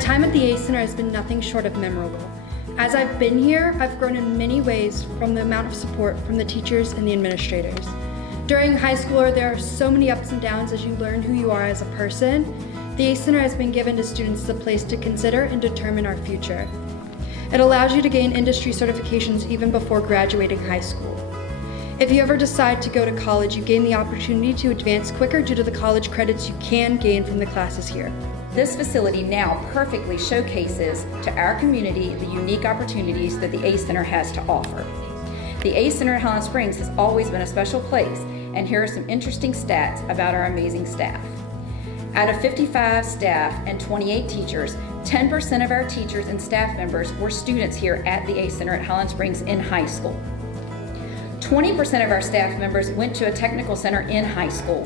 time at the ACE Center has been nothing short of memorable. As I've been here, I've grown in many ways from the amount of support from the teachers and the administrators. During high school, there are so many ups and downs as you learn who you are as a person. The ACE Center has been given to students as a place to consider and determine our future. It allows you to gain industry certifications even before graduating high school. If you ever decide to go to college, you gain the opportunity to advance quicker due to the college credits you can gain from the classes here. This facility now perfectly showcases to our community the unique opportunities that the ACE Center has to offer. The ACE Center at Highland Springs has always been a special place, and here are some interesting stats about our amazing staff. Out of 55 staff and 28 teachers, 10% of our teachers and staff members were students here at the ACE Center at Highland Springs in high school. 20% of our staff members went to a technical center in high school.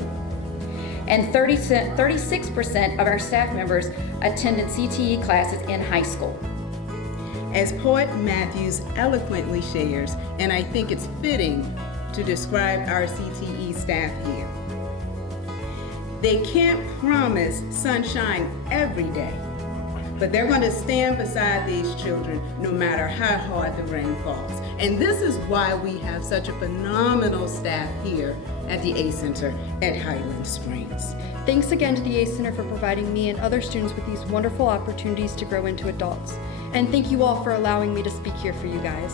And 36% of our staff members attended CTE classes in high school. As Poet Matthews eloquently shares, and I think it's fitting to describe our CTE staff here, they can't promise sunshine every day, but they're going to stand beside these children no matter how hard the rain falls. And this is why we have such a phenomenal staff here at the ACE Center at Highland Springs. Thanks again to the ACE Center for providing me and other students with these wonderful opportunities to grow into adults. And thank you all for allowing me to speak here for you guys.